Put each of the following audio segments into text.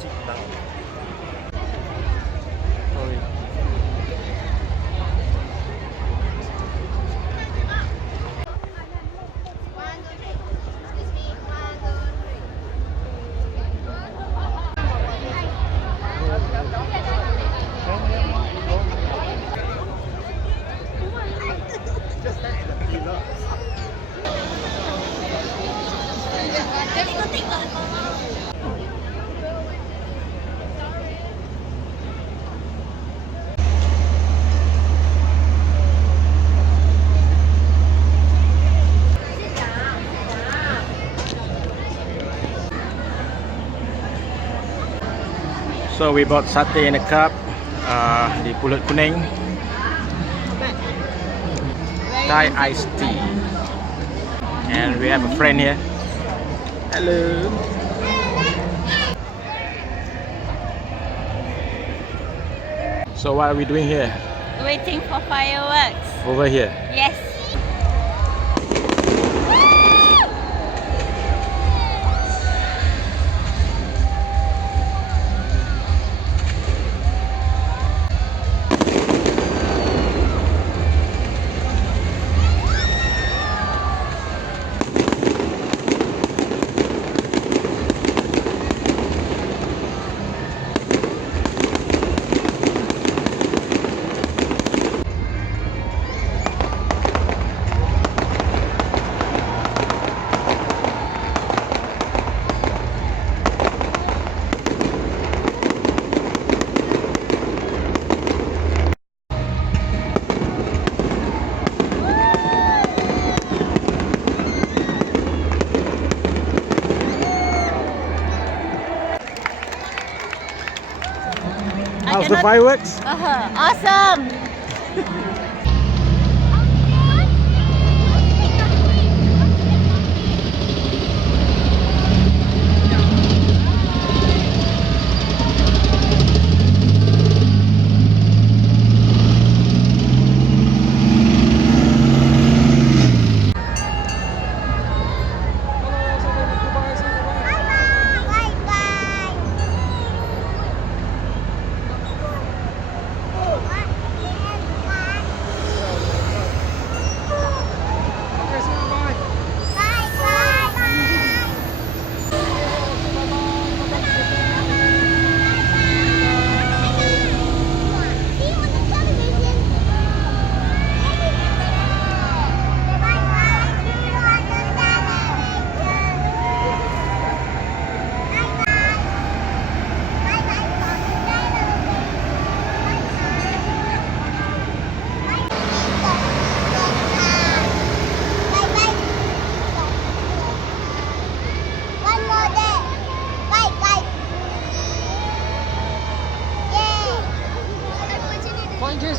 sit down. Sorry. So we bought satay in a cup di Pulut Kuning, Thai iced tea, and we have a friend here. Hello. So what are we doing here? Waiting for fireworks. Over here. Yes. How's the fireworks? Awesome.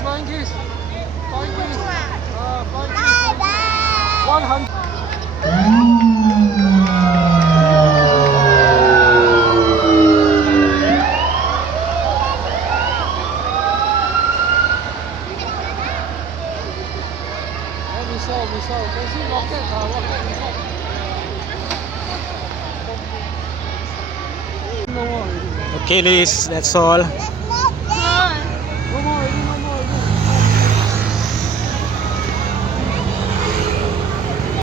Fine juice. 100. Okay, Liz, that's all.